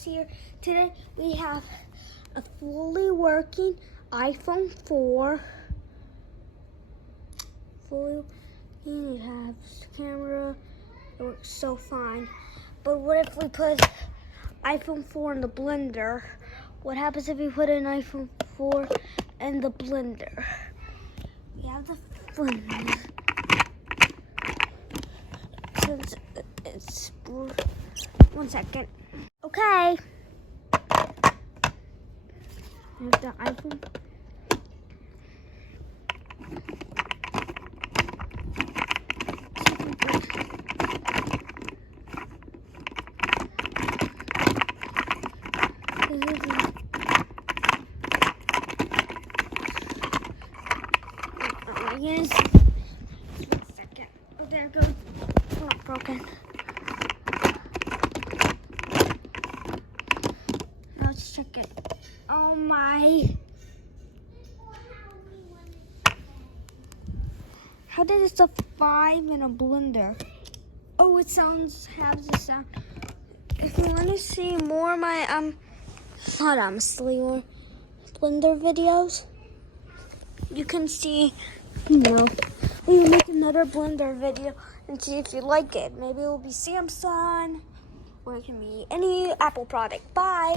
guys here. Today we have a fully working iPhone 4. It has camera. It works so fine. But what if we put iPhone 4 in the blender? What happens if we put an iPhone 4 in the blender? We have the blender. Since it's 1 second. Okay. Here's the iPhone. Yes. 1 second. Oh, there it goes. Oh, broken. Now let's check it. Oh my. How did it survive in a blender? Oh, it has the sound. If you want to see more of my more blender videos, you can see, we will make another blender video and see if you like it. Maybe it will be Samsung, or it can be any Apple product. Bye.